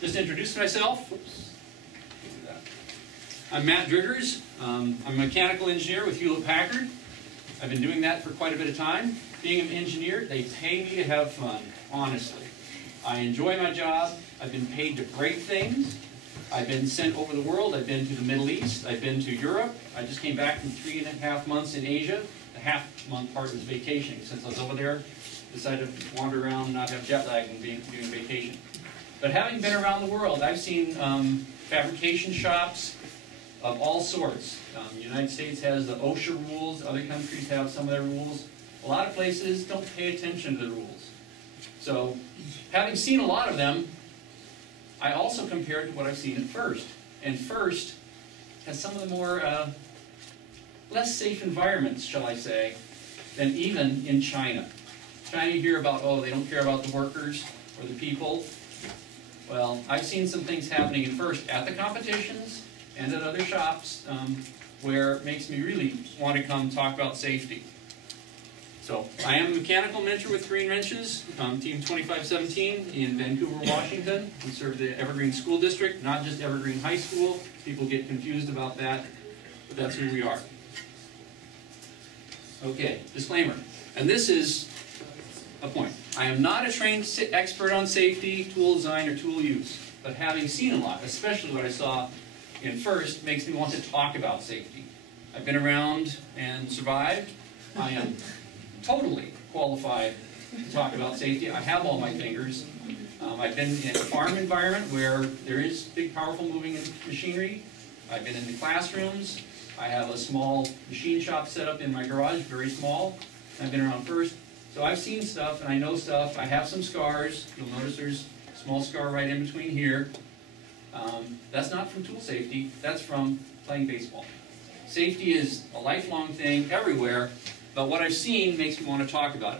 Just to introduce myself. I'm Matt Driggers. I'm a mechanical engineer with Hewlett-Packard. I've been doing that for quite a bit of time. Being an engineer, they pay me to have fun, honestly. I enjoy my job. I've been paid to break things. I've been sent over the world. I've been to the Middle East. I've been to Europe. I just came back from 3.5 months in Asia. The half-month part was vacationing. Since I was over there, decided to wander around and not have jet lag and doing vacation. But having been around the world, I've seen fabrication shops of all sorts. The United States has the OSHA rules. Other countries have some of their rules. A lot of places don't pay attention to the rules. So, having seen a lot of them, I also compared to what I've seen at FIRST. And FIRST has some of the more less safe environments, shall I say, than even in China. China, you hear about, oh, they don't care about the workers or the people. Well, I've seen some things happening at FIRST at the competitions and at other shops where it makes me really want to come talk about safety. So, I am a mechanical mentor with Green Wrenches, Team 2517 in Vancouver, Washington. We serve the Evergreen School District, not just Evergreen High School. People get confused about that, but that's who we are. Okay, disclaimer. And this is a point. I am not a trained expert on safety, tool design, or tool use, but having seen a lot, especially what I saw in FIRST, makes me want to talk about safety. I've been around and survived. I am totally qualified to talk about safety. I have all my fingers. I've been in a farm environment where there is big, powerful moving machinery. I've been in the classrooms. I have a small machine shop set up in my garage, very small. I've been around FIRST. So I've seen stuff and I know stuff. I have some scars. You'll notice there's a small scar right in between here. That's not from tool safety. That's from playing baseball. Safety is a lifelong thing everywhere, but what I've seen makes me want to talk about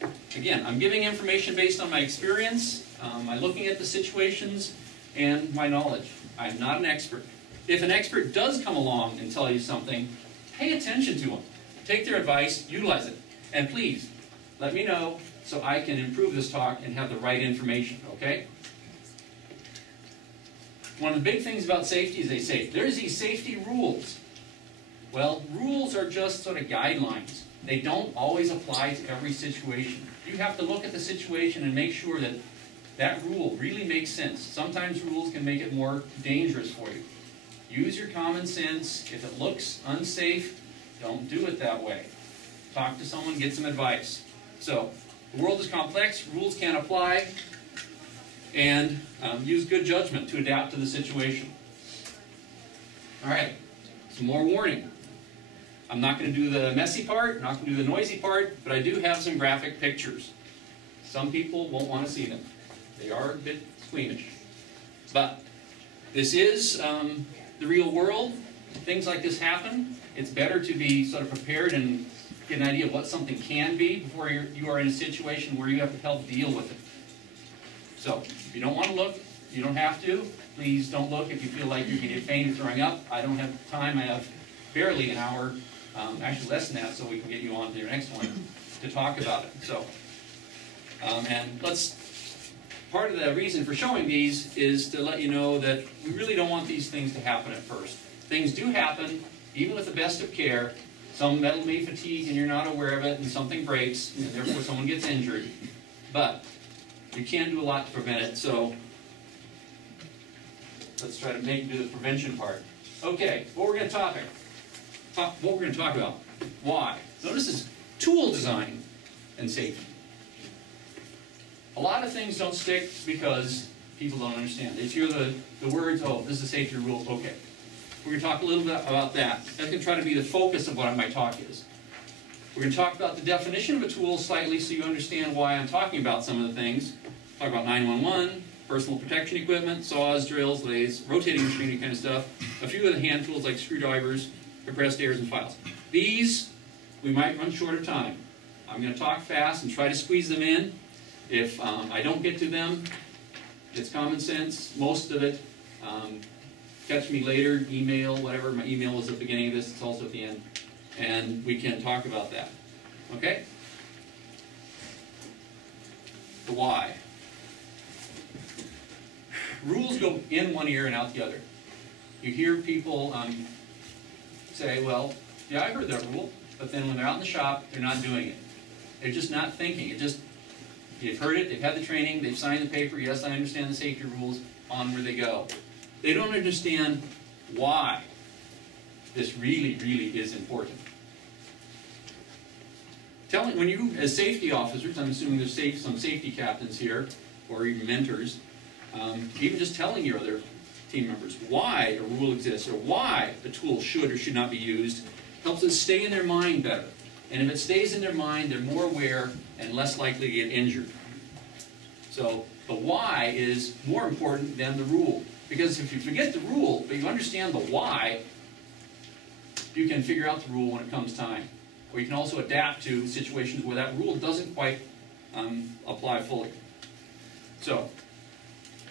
it. Again, I'm giving information based on my experience, my looking at the situations, and my knowledge. I'm not an expert. If an expert does come along and tell you something, pay attention to them. Take their advice, utilize it. And please, let me know so I can improve this talk and have the right information, okay? One of the big things about safety is they say, there's these safety rules. Well, rules are just sort of guidelines. They don't always apply to every situation. You have to look at the situation and make sure that that rule really makes sense. Sometimes rules can make it more dangerous for you. Use your common sense. If it looks unsafe, don't do it that way. Talk to someone, get some advice. So, the world is complex, rules can't apply, and use good judgment to adapt to the situation. All right, some more warning. I'm not going to do the messy part, not going to do the noisy part, but I do have some graphic pictures. Some people won't want to see them. They are a bit squeamish. But this is the real world. Things like this happen. It's better to be sort of prepared and get an idea of what something can be before you are in a situation where you have to help deal with it. So, if you don't want to look, you don't have to. Please don't look if you feel like you're going to get faint or throwing up. I don't have time. I have barely an hour, actually less than that, so we can get you on to your next one to talk about it. So, and part of the reason for showing these is to let you know that we really don't want these things to happen at FIRST. Things do happen, even with the best of care. Some metal may fatigue and you're not aware of it, and something breaks, and therefore someone gets injured. But you can do a lot to prevent it, so let's try to do the prevention part. Okay, what we're going to talk about. Why? Notice this is tool design and safety. A lot of things don't stick because people don't understand. They hear the words, oh, this is a safety rule, okay. We're going to talk a little bit about that. That's going to try to be the focus of what my talk is. We're going to talk about the definition of a tool slightly so you understand why I'm talking about some of the things. Talk about 911, personal protection equipment, saws, drills, lathes, rotating machinery kind of stuff. A few of the hand tools like screwdrivers, compressed airs, and files. These, we might run short of time. I'm going to talk fast and try to squeeze them in. If I don't get to them, it's common sense, most of it. Catch me later, email, whatever. My email is at the beginning of this, it's also at the end. And we can talk about that. Okay? The why. rules go in one ear and out the other. You hear people say, well, yeah, I heard that rule, but then when they're out in the shop, they're not doing it. They're just not thinking. They've heard it, they've had the training, they've signed the paper, yes, I understand the safety rules, on where they go. They don't understand why this really, really is important. When you, as safety officers, I'm assuming there's some safety captains here, or even mentors, even just telling your other team members why a rule exists, or why a tool should or should not be used, helps it stay in their mind better. And if it stays in their mind, they're more aware and less likely to get injured. So the why is more important than the rule. Because if you forget the rule, but you understand the why, you can figure out the rule when it comes time. Or you can also adapt to situations where that rule doesn't quite apply fully. So,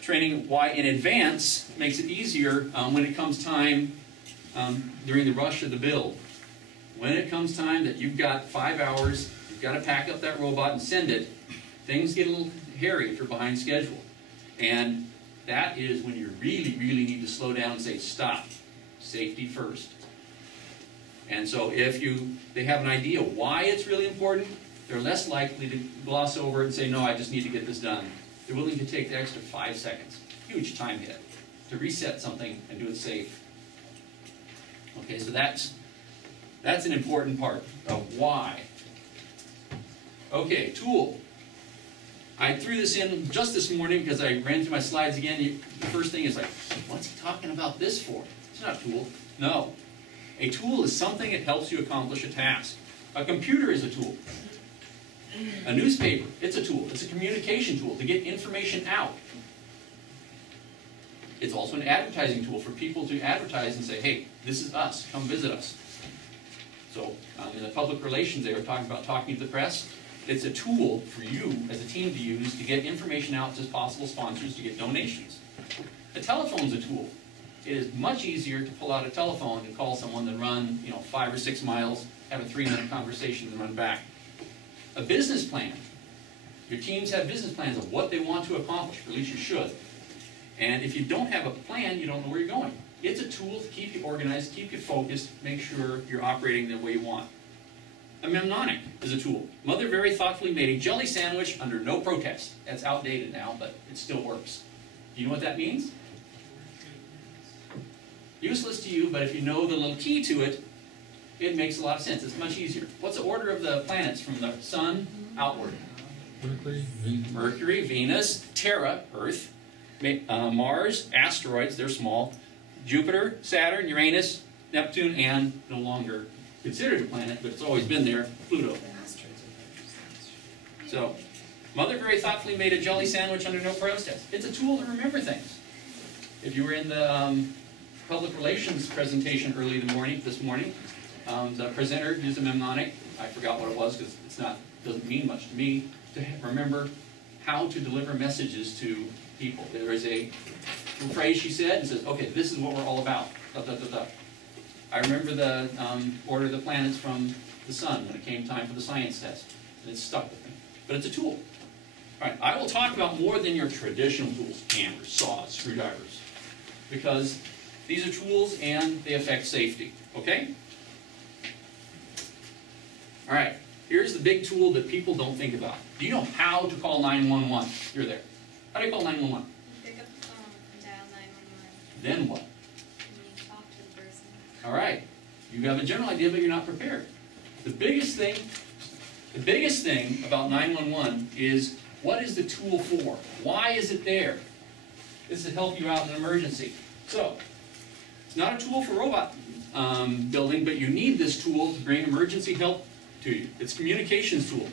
training why in advance makes it easier when it comes time during the rush of the build. When it comes time that you've got 5 hours, you've got to pack up that robot and send it, things get a little hairy if you're behind schedule. And that is when you really, really need to slow down and say, stop. Safety first. And so if they have an idea why it's really important, they're less likely to gloss over it and say, no, I just need to get this done. They're willing to take the extra 5 seconds. Huge time hit to reset something and do it safe. Okay, so that's an important part of why. Okay, tool. I threw this in just this morning because I ran through my slides again. The first thing is like, what's he talking about this for? It's not a tool. No. A tool is something that helps you accomplish a task. A computer is a tool. A newspaper, it's a tool. It's a communication tool to get information out. It's also an advertising tool for people to advertise and say, hey, this is us, come visit us. So in the public relations, they were talking about talking to the press. It's a tool for you as a team to use to get information out to possible sponsors to get donations. A telephone's a tool. It is much easier to pull out a telephone and call someone than run 5 or 6 miles, have a 3-minute conversation and run back. A business plan. Your teams have business plans of what they want to accomplish, or at least you should. And if you don't have a plan, you don't know where you're going. It's a tool to keep you organized, keep you focused, make sure you're operating the way you want. A mnemonic is a tool. Mother very thoughtfully made a jelly sandwich under no protest. That's outdated now, but it still works. Do you know what that means? Useless to you, but if you know the little key to it, it makes a lot of sense. It's much easier. What's the order of the planets from the sun outward? Mercury, Venus, Terra, Earth, Mars, asteroids, they're small, Jupiter, Saturn, Uranus, Neptune, and no longer considered a planet, but it's always been there, Pluto. So, Mother very thoughtfully made a jelly sandwich under no protest. It's a tool to remember things. If you were in the public relations presentation this morning, the presenter used a mnemonic. I forgot what it was because doesn't mean much to me, to remember how to deliver messages to people. There is a phrase she said and says, okay, this is what we're all about. Da, da, da, da. I remember the order of the planets from the sun when it came time for the science test. And it stuck with me. But it's a tool. All right, I will talk about more than your traditional tools, hammers, saws, screwdrivers, because these are tools and they affect safety. Okay? All right, here's the big tool that people don't think about. Do you know how to call 911? You're there. How do you call 911? Pick up the phone and dial 911. Then what? You talk to the person. All right. You have a general idea, but you're not prepared. The biggest thing about 911 is, what is the tool for? Why is it there? It's to help you out in an emergency. So, it's not a tool for robot building, but you need this tool to bring emergency help to you. It's a communications tool.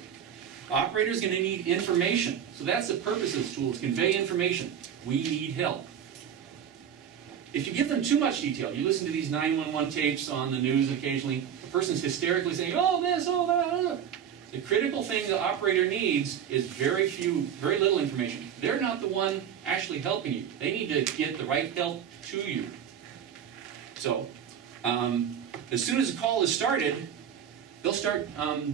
Operators are going to need information. So that's the purpose of this tool, is convey information. We need help. If you give them too much detail, you listen to these 911 tapes on the news occasionally, the person's hysterically saying, oh this, oh that, oh. The critical thing the operator needs is very little information. They're not the one actually helping you. They need to get the right help to you. So, as soon as the call is started, they'll start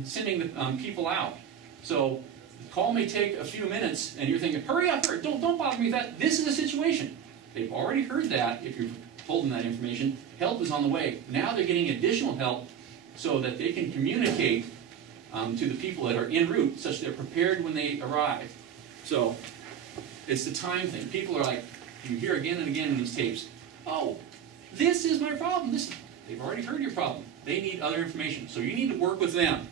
sending the people out. So the call may take a few minutes, and you're thinking, hurry up, don't bother me with that. This is a situation. They've already heard that, if you've told them that information. Help is on the way. Now they're getting additional help so that they can communicate to the people that are en route, such that they're prepared when they arrive. So, it's the time thing. People are like, you hear again and again in these tapes, oh, this is my problem. They've already heard your problem. They need other information. So you need to work with them.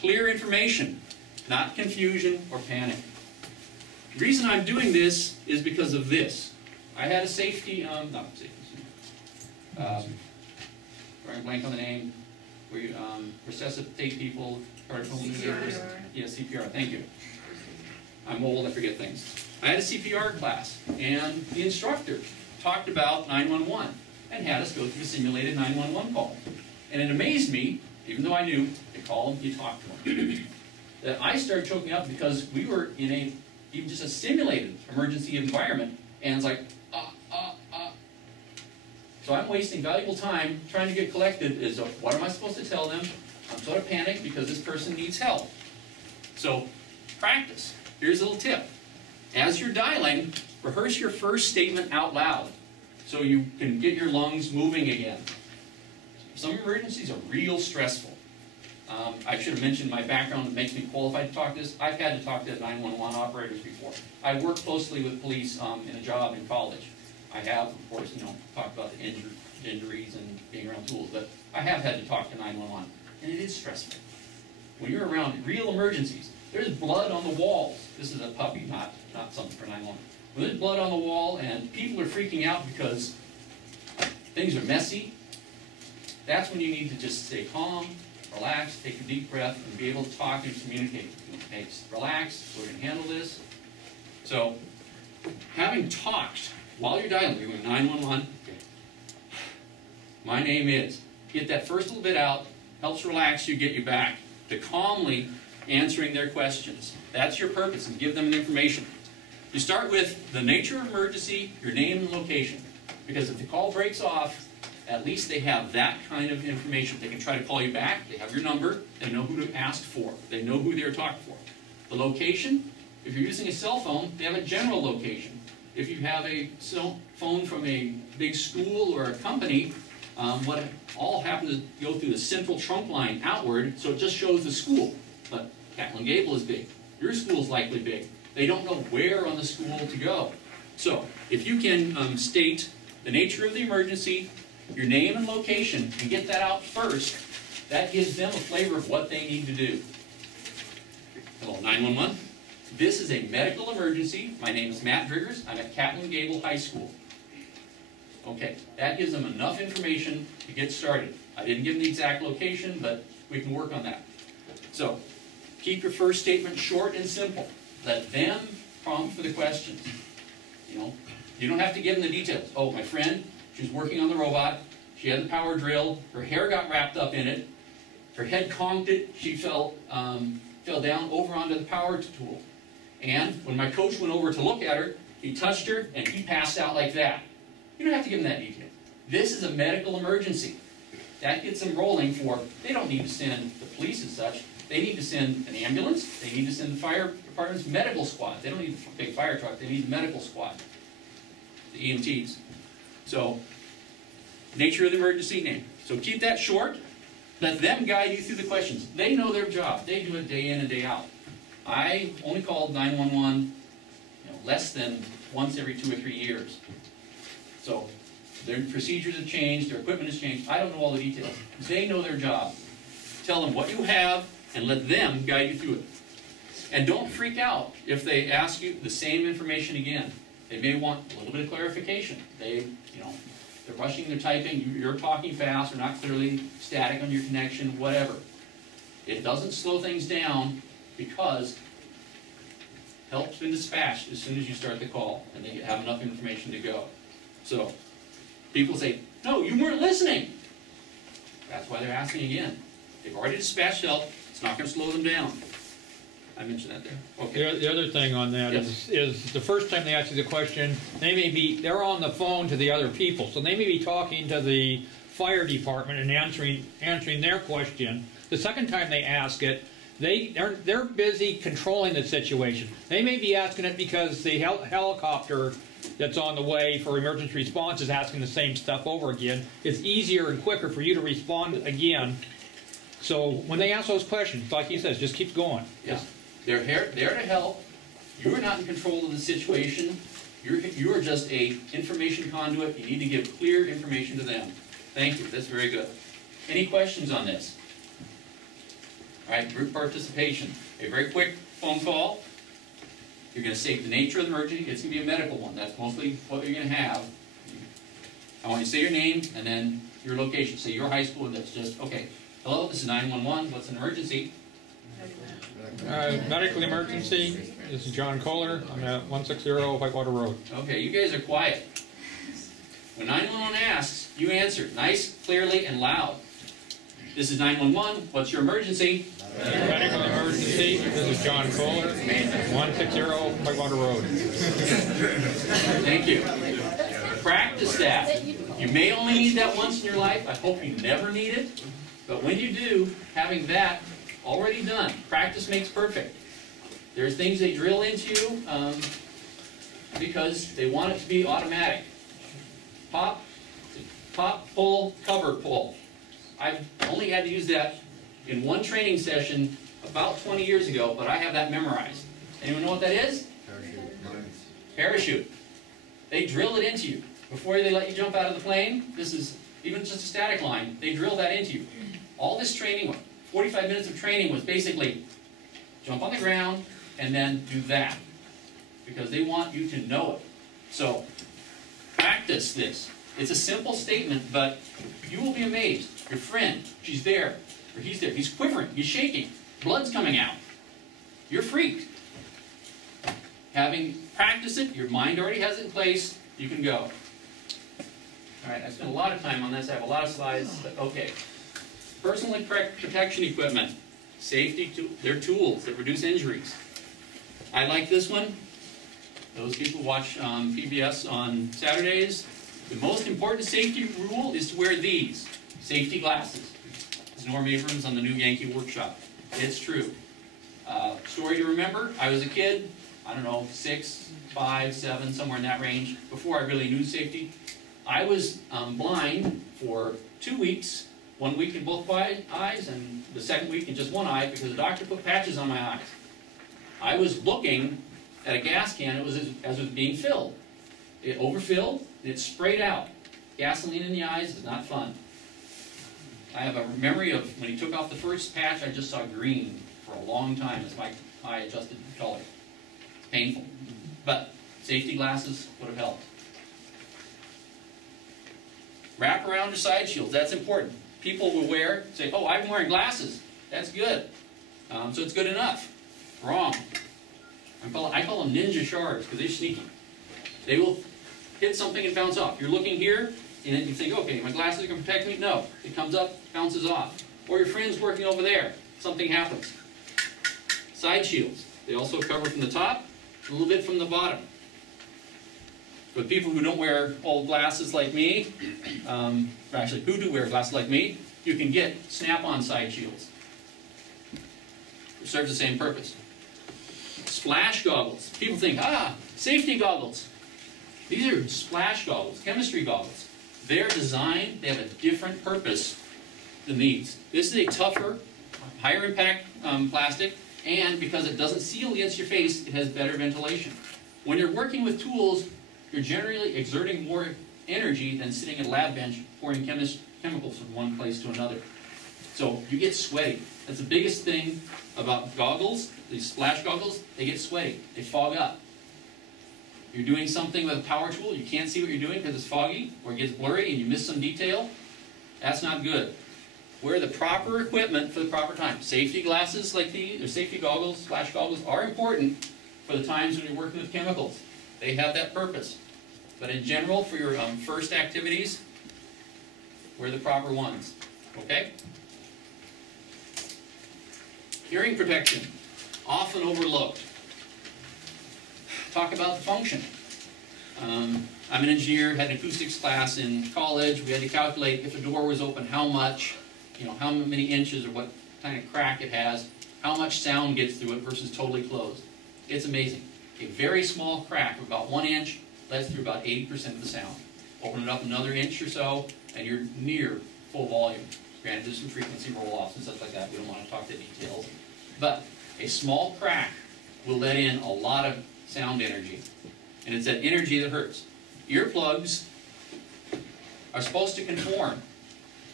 Clear information, not confusion or panic. The reason I'm doing this is because of this. I had a safety, drawing a blank on the name, where you resuscitate people, CPR. Yeah, CPR, thank you. I'm old, I forget things. I had a CPR class, and the instructor talked about 911 and had us go through a simulated 911 call. And it amazed me, even though I knew, you call them, you talk to them, that I started choking up because we were in even just a simulated emergency environment, and it's like, So I'm wasting valuable time trying to get collected as what am I supposed to tell them? I'm sort of panicked because this person needs help. So, practice. Here's a little tip. As you're dialing, rehearse your first statement out loud so you can get your lungs moving again. Some emergencies are real stressful. I should have mentioned my background that makes me qualified to talk to this. I've had to talk to 911 operators before. I worked closely with police in a job in college. I have, of course, talked about the injuries and being around tools, but I have had to talk to 911, and it is stressful. When you're around real emergencies, there's blood on the walls. This is a puppy, not something for 911. When there's blood on the wall and people are freaking out because things are messy, that's when you need to just stay calm, relax, take a deep breath, and be able to talk and communicate. Hey, relax, we're going to handle this. So, having talked while you're dialing, you're going 911, okay. My name is. Get that first little bit out, helps relax you, get you back to calmly answering their questions. That's your purpose, and give them the information. You start with the nature of emergency, your name and location. Because if the call breaks off, at least they have that kind of information. They can try to call you back, they have your number, they know who to ask for, they know who they're talking for. The location, if you're using a cell phone, they have a general location. If you have a cell phone from a big school or a company, what all happens is go through the central trunk line outward, so it just shows the school. But Catlin Gable is big. Your school is likely big. They don't know where on the school to go. So, if you can state the nature of the emergency, your name and location, and get that out first, that gives them a flavor of what they need to do. Hello, 911. This is a medical emergency. My name is Matt Driggers. I'm at Catlin Gable High School. Okay, that gives them enough information to get started. I didn't give them the exact location, but we can work on that. So, keep your first statement short and simple. Let them prompt for the questions. You don't have to give them the details. Oh, my friend, she was working on the robot. She had the power drill. Her hair got wrapped up in it. Her head conked it. She fell down over onto the power tool. And when my coach went over to look at her, he touched her and he passed out like that. You don't have to give them that detail. This is a medical emergency. That gets them rolling for, they don't need to send the police as such. They need to send an ambulance. They need to send the fire department's medical squad. They don't need the big fire truck. They need the medical squad, the EMTs. So, nature of the emergency, name. So keep that short. Let them guide you through the questions. They know their job. They do it day in and day out. I only called 911 less than once every 2 or 3 years. So their procedures have changed, their equipment has changed. I don't know all the details. They know their job. Tell them what you have and let them guide you through it. And don't freak out if they ask you the same information again. They may want a little bit of clarification. They're rushing their typing, you're talking fast or not clearly, static on your connection, whatever. It doesn't slow things down because help's been dispatched as soon as you start the call and they have enough information to go. So, people say, no, you weren't listening. That's why they're asking again. They've already dispatched help. It's not going to slow them down. I mentioned that there. Okay. The other thing on that is the first time they ask you the question, they're on the phone to the other people, so they may be talking to the fire department and answering their question. The second time they ask it, they're busy controlling the situation. They may be asking it because the helicopter that's on the way for emergency response is asking the same stuff over again. It's easier and quicker for you to respond again. So when they ask those questions, like he says, just keep going. Yeah. They're there to help. You are not in control of the situation. You are just a information conduit. You need to give clear information to them. Thank you. That's very good. Any questions on this? All right, group participation. A very quick phone call. You're going to state the nature of the emergency. It's going to be a medical one. That's mostly what you're going to have. I want you to say your name and then your location. Say your high school and that's just, okay. Hello, this is 911. What's an emergency? Medical emergency. This is John Kohler. I'm at 160 Whitewater Road. Okay, you guys are quiet. When 911 asks, you answer nice, clearly, and loud. This is 911. What's your emergency? Medical emergency. This is John Kohler. 160 Whitewater Road. Thank you. Practice that. You may only need that once in your life. I hope you never need it. But when you do, having that already done, practice makes perfect. There's things they drill into you because they want it to be automatic. Pop, pull, cover, pull. I've only had to use that in one training session about 20 years ago, but I have that memorized. Anyone know what that is? Parachute. They drill it into you. Before they let you jump out of the plane, this is even just a static line, they drill that into you. All this training, 45 minutes of training was basically jump on the ground and then do that. Because they want you to know it. So, practice this. It's a simple statement, but you will be amazed. Your friend, she's there, or he's there. He's quivering, he's shaking, blood's coming out. You're freaked. Having practiced it, your mind already has it in place, you can go. All right, I spent a lot of time on this. I have a lot of slides, but okay. Personal protection equipment. Safety, they're tools that reduce injuries. I like this one. Those people who watch PBS on Saturdays. The most important safety rule is to wear these. Safety glasses. It's Norm Abrams on the New Yankee Workshop. It's true. Story to remember, I was a kid, I don't know, 6, 5, 7, somewhere in that range, before I really knew safety. I was blind for 2 weeks, 1 week in both eyes, and the second week in just one eye, because the doctor put patches on my eyes. I was looking at a gas can as it was being filled. It overfilled, and it sprayed out. Gasoline in the eyes is not fun. I have a memory of when he took off the first patch, I just saw green for a long time as my eye adjusted to color. It's painful. But safety glasses would have helped. Wrap around your side shields, that's important. People will say, oh, I'm wearing glasses. That's good. So it's good enough. Wrong. I call them ninja shards because they're sneaky. They will hit something and bounce off. You're looking here, and then you think, okay, my glasses are going to protect me. No. It comes up, bounces off. Or your friend's working over there. Something happens. Side shields. They also cover from the top, a little bit from the bottom. For people who don't wear old glasses like me, actually who do wear glasses like me, you can get snap-on side shields. It serves the same purpose. Splash goggles. People think, safety goggles. These are splash goggles, chemistry goggles. They're designed, they have a different purpose than these. This is a tougher, higher impact plastic, and because it doesn't seal against your face, it has better ventilation. When you're working with tools, you're generally exerting more energy than sitting at a lab bench pouring chemicals from one place to another. So you get sweaty. That's the biggest thing about goggles, these splash goggles, they get sweaty. They fog up. You're doing something with a power tool, you can't see what you're doing because it's foggy, or it gets blurry and you miss some detail. That's not good. Wear the proper equipment for the proper time. Safety glasses like these, or safety goggles, splash goggles, are important for the times when you're working with chemicals. They have that purpose. But in general, for your first activities, wear the proper ones. Okay? Hearing protection, often overlooked. Talk about the function. I'm an engineer, had an acoustics class in college. We had to calculate if a door was open, how much, how many inches or what kind of crack it has, how much sound gets through it versus totally closed. It's amazing. A very small crack of about 1 inch lets through about 80% of the sound. Open it up another inch or so, and you're near full volume. Granted, there's some frequency roll-offs and stuff like that. We don't want to talk the details. But a small crack will let in a lot of sound energy. And it's that energy that hurts. Earplugs are supposed to conform.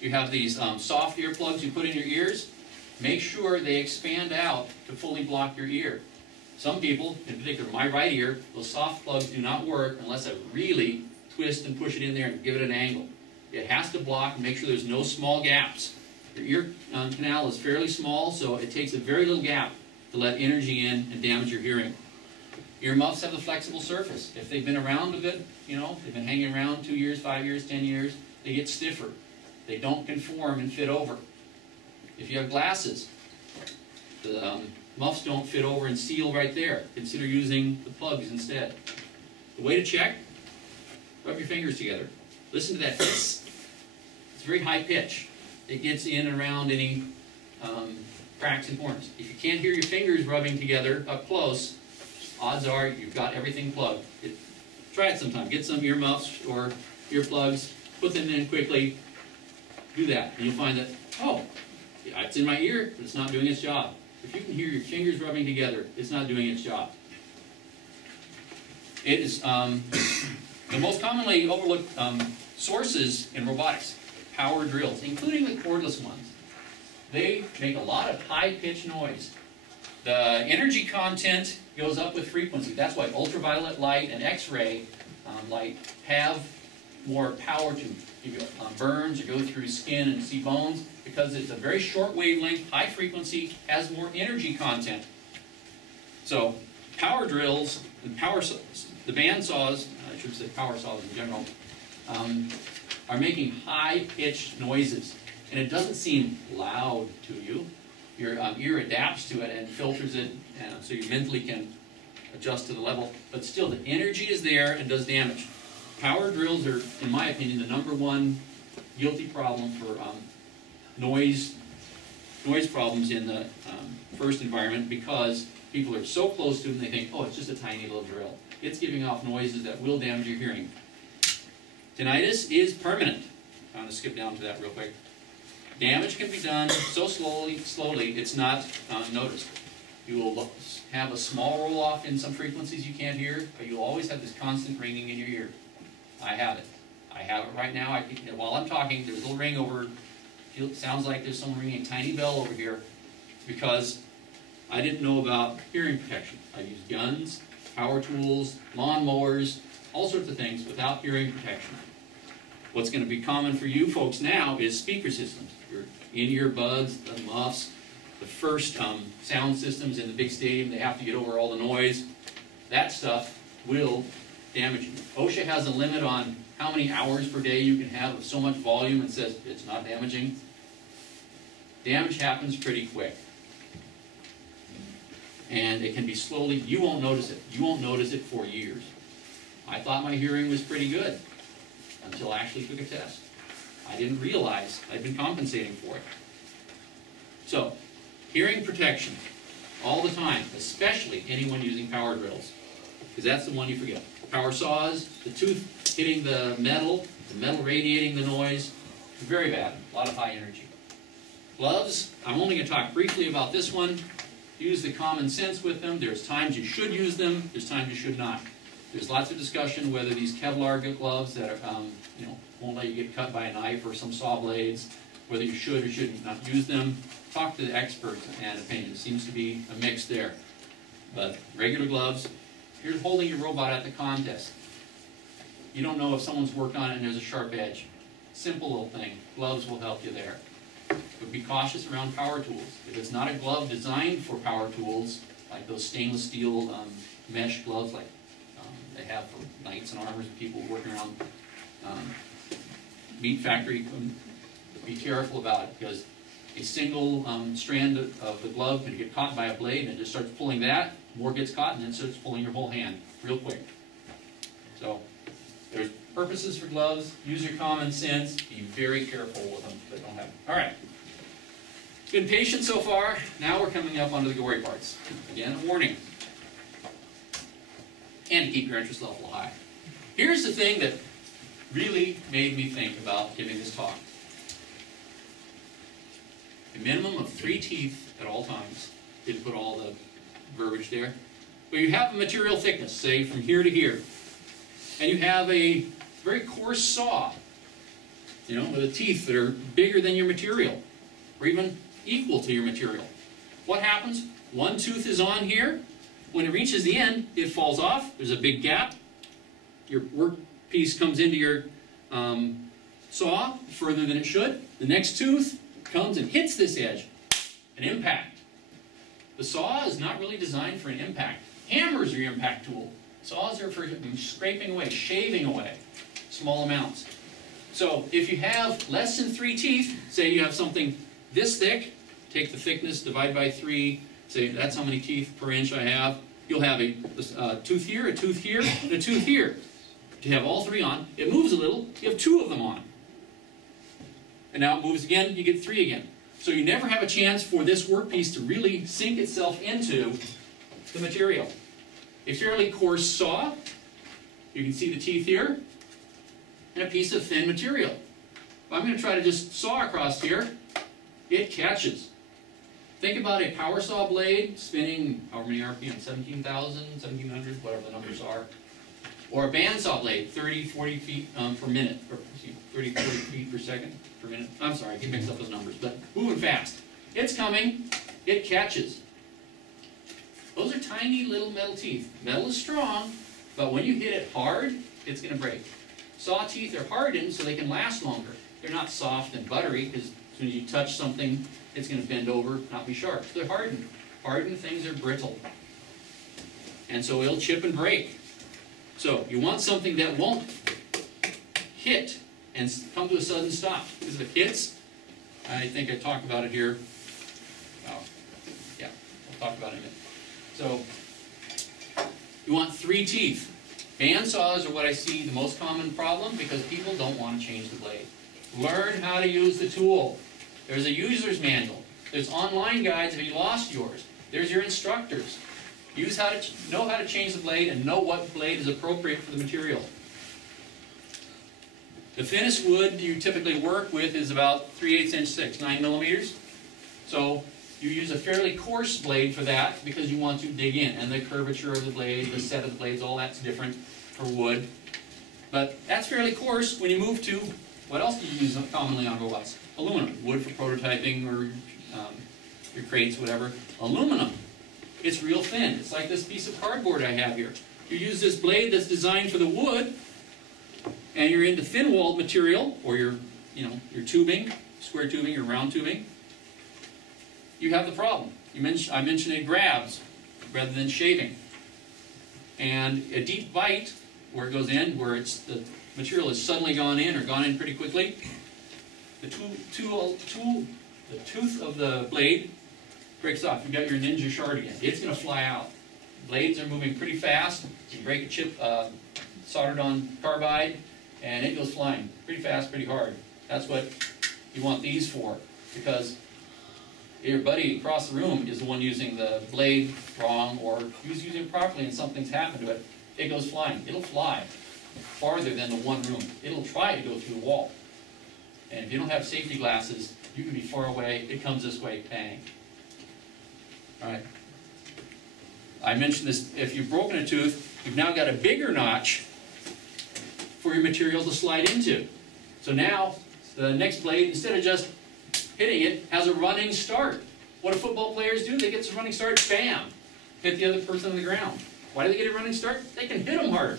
You have these soft earplugs you put in your ears. Make sure they expand out to fully block your ear. Some people, in particular my right ear, those soft plugs do not work unless I really twist and push it in there and give it an angle. It has to block and make sure there's no small gaps. Your ear canal is fairly small, so it takes a very little gap to let energy in and damage your hearing. Earmuffs have a flexible surface. If they've been around a bit, you know, they've been hanging around 2 years, 5 years, 10 years, they get stiffer. They don't conform and fit over. If you have glasses, the muffs don't fit over and seal right there. Consider using the plugs instead. The way to check, rub your fingers together. Listen to that hiss. It's very high pitch. It gets in and around any cracks and corners. If you can't hear your fingers rubbing together up close, odds are you've got everything plugged. Try it sometime. Get some earmuffs or earplugs, put them in quickly. Do that, and you'll find that, oh, it's in my ear, but it's not doing its job. If you can hear your fingers rubbing together, it's not doing its job. It is the most commonly overlooked sources in robotics, power drills, including the cordless ones. They make a lot of high-pitched noise. The energy content goes up with frequency. That's why ultraviolet light and X-ray light have more power to give you burns or go through skin and see bones, because it's a very short wavelength, high frequency, has more energy content. So power drills and power saws, the bandsaws, I should say power saws in general, are making high-pitched noises. And it doesn't seem loud to you. Your ear adapts to it and filters it, so you mentally can adjust to the level. But still, the energy is there and does damage. Power drills are, in my opinion, the #1 guilty problem for noise problems in the first environment, because people are so close to them they think, oh, it's just a tiny little drill. It's giving off noises that will damage your hearing. Tinnitus is permanent. I'm going to skip down to that real quick. Damage can be done so slowly it's not noticed. You will have a small roll-off in some frequencies you can't hear, but you'll always have this constant ringing in your ear. I have it. I have it right now. While I'm talking, there's a little ring over. It sounds like there's someone ringing a tiny bell over here, because I didn't know about hearing protection. I used guns, power tools, lawn mowers, all sorts of things without hearing protection. What's going to be common for you folks now is speaker systems. Your in-ear buds, the muffs, the first sound systems in the big stadium, they have to get over all the noise. That stuff will damage you. OSHA has a limit on how many hours per day you can have of so much volume, and says it's not damaging. Damage happens pretty quick. And it can be slowly, you won't notice it. You won't notice it for years. I thought my hearing was pretty good until I actually took a test. I didn't realize I'd been compensating for it. So, hearing protection all the time, especially anyone using power drills, because that's the one you forget. Power saws, the tooth hitting the metal radiating the noise, very bad, a lot of high energy. Gloves, I'm only going to talk briefly about this one. Use the common sense with them. There's times you should use them, there's times you should not. There's lots of discussion whether these Kevlar gloves that are, won't let you get cut by a knife or some saw blades, whether you should or should not use them. Talk to the experts and opinion. It seems to be a mix there. But regular gloves, you're holding your robot at the contest. You don't know if someone's worked on it and there's a sharp edge. Simple little thing. Gloves will help you there. But be cautious around power tools. If it's not a glove designed for power tools, like those stainless steel mesh gloves like they have for knights and armors and people working around meat factory, be careful about it, because a single strand of the glove can get caught by a blade and it just starts pulling that, more gets caught, and then starts pulling your whole hand real quick. So there's purposes for gloves. Use your common sense. Be very careful with them, but don't have them. All right. Been patient so far. Now we're coming up onto the gory parts. Again, a warning. And to keep your interest level high. Here's the thing that really made me think about giving this talk. A minimum of 3 teeth at all times. Didn't put all the verbiage there. But you have a material thickness, say from here to here. And you have a very coarse saw, you know, with the teeth that are bigger than your material, or even equal to your material. What happens? One tooth is on here. When it reaches the end, it falls off. There's a big gap. Your workpiece comes into your saw further than it should. The next tooth comes and hits this edge. An impact. The saw is not really designed for an impact. Hammers are your impact tool. Saws are for scraping away, shaving away small amounts. So if you have less than 3 teeth, say you have something this thick, take the thickness, divide by 3, say that's how many teeth per inch I have. You'll have a tooth here, and a tooth here. To have all 3 on, it moves a little, you have 2 of them on. And now it moves again, you get 3 again. So you never have a chance for this workpiece to really sink itself into the material. A fairly coarse saw, you can see the teeth here, and a piece of thin material. If I'm going to try to just saw across here, it catches. Think about a power saw blade spinning, however many RPM, 17,000, 1,700, whatever the numbers are. Or a bandsaw blade, 30, 40 feet per minute, or 30, 40 feet per second per minute. I'm sorry, I get mixed up with numbers, but moving fast. It's coming, it catches. Those are tiny little metal teeth. Metal is strong, but when you hit it hard, it's going to break. Saw teeth are hardened so they can last longer. They're not soft and buttery, because as soon as you touch something, it's going to bend over, not be sharp. They're hardened. Hardened things are brittle. And so it'll chip and break. So you want something that won't hit and come to a sudden stop. Because if it hits, I think I talked about it here. Yeah, I'll talk about it in a minute. So you want 3 teeth. Bandsaws are what I see the most common problem because people don't want to change the blade. Learn how to use the tool. There's a user's manual. There's online guides if you lost yours. There's your instructors. Know how to change the blade and know what blade is appropriate for the material. The thinnest wood you typically work with is about 3/8 inch thick, 9 millimeters. So you use a fairly coarse blade for that because you want to dig in. And the curvature of the blade, the set of the blades, all that's different for wood. But that's fairly coarse. When you move to, what else do you use commonly on robots? Aluminum. Wood for prototyping or your crates, whatever. Aluminum. It's real thin. It's like this piece of cardboard I have here. You use this blade that's designed for the wood, and you're into thin-walled material, or your tubing, square tubing or round tubing. You have the problem. I mentioned it grabs rather than shaving. And a deep bite, where it goes in, where the material has suddenly gone in or gone in pretty quickly, the tooth of the blade breaks off. You've got your ninja shard again. It's going to fly out. Blades are moving pretty fast. You break a chip soldered on carbide, and it goes flying pretty fast, pretty hard. That's what you want these for, because your buddy across the room is the one using the blade wrong, or he's using it properly and something's happened to it. It goes flying. It'll fly farther than the one room. It'll try to go through the wall. And if you don't have safety glasses, you can be far away. It comes this way, bang. All right. I mentioned this, if you've broken a tooth, you've now got a bigger notch for your material to slide into. So now, the next blade, instead of just hitting it, has a running start. What do football players do? They get a running start, bam, hit the other person on the ground. Why do they get a running start? They can hit them harder.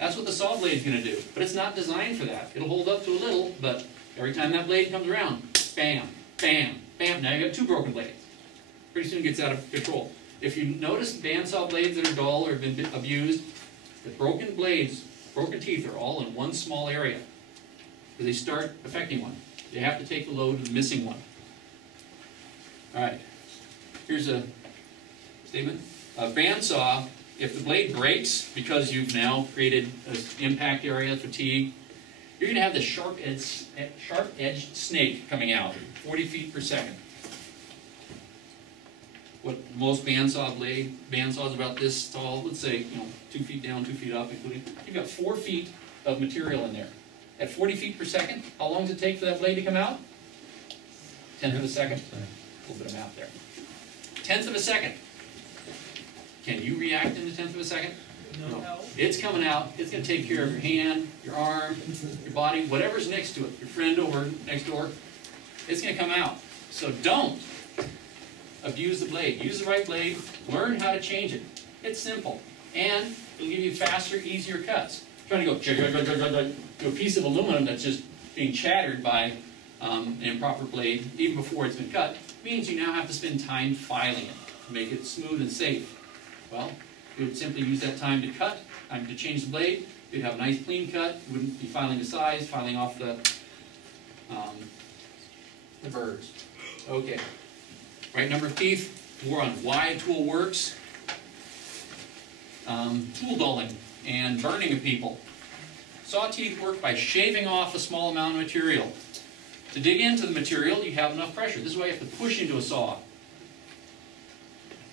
That's what the saw blade is going to do. But it's not designed for that. It'll hold up to a little, but every time that blade comes around, bam, bam, bam, now you've got 2 broken blades. Pretty soon it gets out of control. If you notice bandsaw blades that are dull or have been abused, the broken blades, broken teeth are all in one small area. Because they start affecting one. You have to take the load of the missing one. Alright, here's a statement. A bandsaw, if the blade breaks because you've now created an impact area, fatigue, you're going to have the sharp-edged snake coming out, 40 feet per second. what most bandsaws about this tall, let's say, 2 feet down, 2 feet up, including, you've got 4 feet of material in there. At 40 feet per second, how long does it take for that blade to come out? 1/10 of a second. A little bit of math there. 1/10 of a second. Can you react in a 1/10 of a second? No. It's coming out. It's going to take care of your hand, your arm, your body, whatever's next to it. Your friend over next door. It's going to come out. So don't abuse the blade. Use the right blade. Learn how to change it. It's simple. And it'll give you faster, easier cuts. Trying to go to a piece of aluminum that's just being shattered by an improper blade, even before it's been cut, means you now have to spend time filing it to make it smooth and safe. Well, you would simply use that time to cut, time to change the blade. You'd have a nice clean cut. You wouldn't be filing the size, filing off the burrs. Okay. Right number of teeth. More on why a tool works. Tool dulling and burning of people. Saw teeth work by shaving off a small amount of material. To dig into the material, you have enough pressure. This is why you have to push into a saw.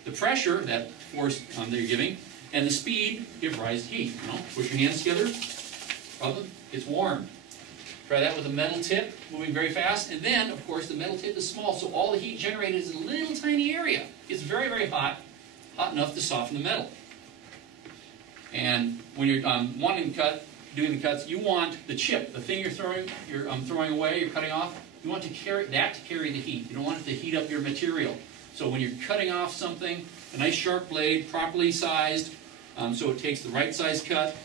The pressure, that force that you're giving, and the speed give rise to heat. Push your hands together, rub them, it's warm. Try that with a metal tip, moving very fast, and then, of course, the metal tip is small, so all the heat generated is in a little tiny area. It's very, very hot, hot enough to soften the metal. And when you're doing the cuts, you want the chip, the thing you're throwing away, you're cutting off. You want to carry the heat. You don't want it to heat up your material. So when you're cutting off something, a nice sharp blade, properly sized, so it takes the right size cut.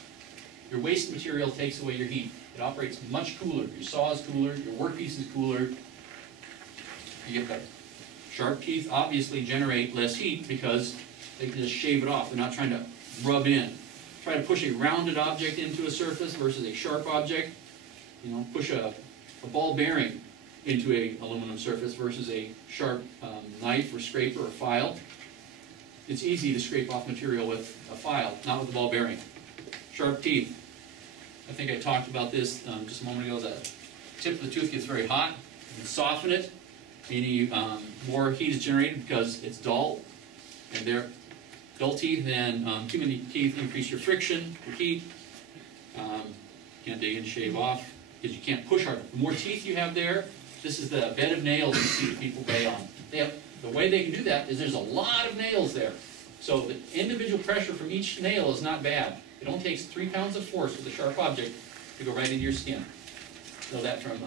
Your waste material takes away your heat. It operates much cooler. Your saw is cooler. Your workpiece is cooler. You get better. Sharp teeth obviously generate less heat because they can just shave it off. They're not trying to rub in. Try to push a rounded object into a surface versus a sharp object. Push a ball bearing into an aluminum surface versus a sharp knife or scraper or file. It's easy to scrape off material with a file, not with a ball bearing. Sharp teeth. I think I talked about this just a moment ago. The tip of the tooth gets very hot. You can soften it. More heat is generated because it's dull. And dull teeth, then too many teeth increase your friction, your heat. Can't dig and shave off because you can't push hard. The more teeth you have there, this is the bed of nails you see people lay on. The way they can do that is there's a lot of nails there. So the individual pressure from each nail is not bad. It only takes 3 pounds of force with a sharp object to go right into your skin. Know that from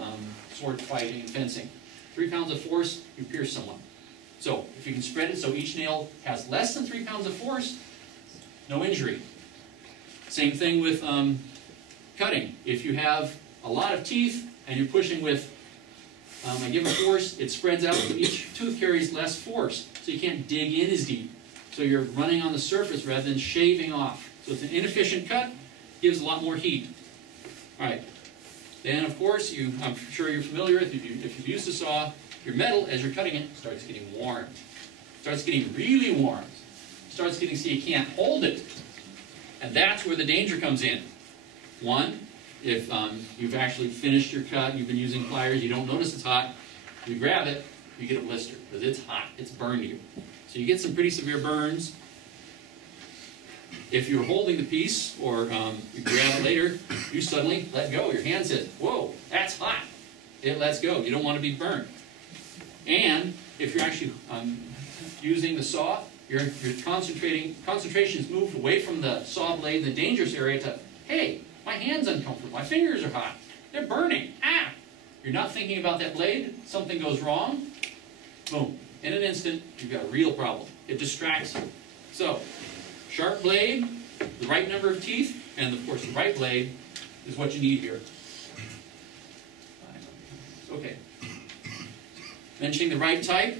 sword fighting and fencing. 3 pounds of force, you pierce someone. So if you can spread it so each nail has less than 3 pounds of force, no injury. Same thing with cutting. If you have a lot of teeth and you're pushing with a given force, it spreads out so each tooth carries less force. So you can't dig in as deep. So you're running on the surface rather than shaving off. So it's an inefficient cut, gives a lot more heat. All right. Then, of course, I'm sure you're familiar with, if you've used a saw, your metal, as you're cutting it, starts getting warm. Starts getting really warm. Starts getting so you can't hold it. And that's where the danger comes in. One, if you've actually finished your cut, you've been using pliers, you don't notice it's hot, you grab it, you get a blister, because it's hot, it's burned you. So you get some pretty severe burns. If you're holding the piece, or you grab it later, you suddenly let go. Your hand says, whoa, that's hot. It lets go. You don't want to be burned. And if you're actually using the saw, your concentration's moved away from the saw blade, the dangerous area, to, hey, my hand's uncomfortable, my fingers are hot, they're burning, ah! You're not thinking about that blade, something goes wrong, boom. In an instant, you've got a real problem. It distracts you. So, sharp blade, the right number of teeth, and of course the right blade is what you need here. Okay. Mentioning the right type,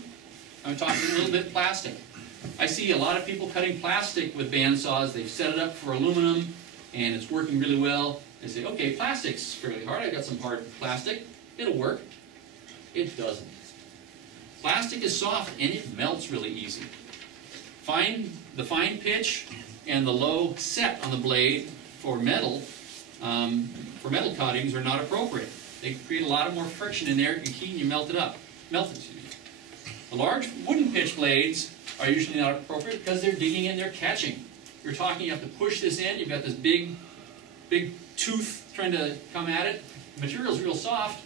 I'm talking a little bit plastic. I see a lot of people cutting plastic with bandsaws. They've set it up for aluminum, and it's working really well. They say, okay, plastic's fairly hard. I got some hard plastic. It'll work. It doesn't. Plastic is soft, and it melts really easy. The fine pitch and the low set on the blade for metal cuttings are not appropriate. They create a lot of more friction in there. You heat and you melt it up. The large wooden pitch blades are usually not appropriate because they're digging in, they're catching. You're talking, you have to push this in, you've got this big tooth trying to come at it. The material's real soft,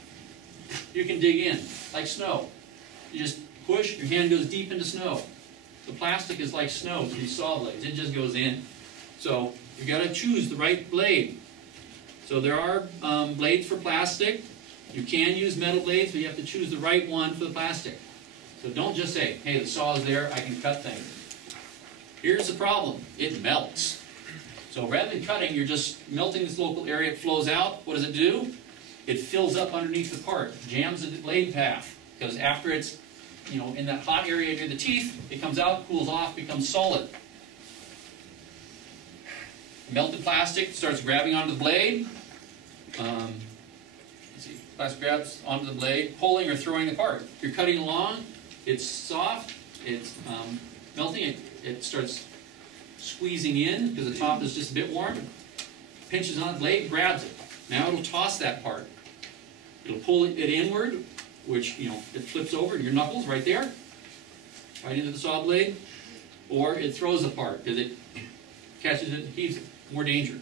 you can dig in, like snow. You just push, your hand goes deep into snow. The plastic is like snow to these saw blades, it just goes in. So you've got to choose the right blade. So there are blades for plastic. You can use metal blades, but you have to choose the right one for the plastic. So don't just say, hey, the saw is there, I can cut things. Here's the problem, it melts. So rather than cutting, you're just melting this local area, it flows out. What does it do? It fills up underneath the part, jams the blade path. Because after it's, in that hot area near the teeth, it comes out, cools off, becomes solid. Melted plastic starts grabbing onto the blade. Let's see, plastic grabs onto the blade, pulling or throwing the part. You're cutting along, it's soft, it's melting, it starts squeezing in because the top is just a bit warm. Pinches on the blade, grabs it. Now it'll toss that part. It'll pull it inward, which, it flips over to your knuckles right there, right into the saw blade, or it throws the part because it catches it and heaves it. More danger.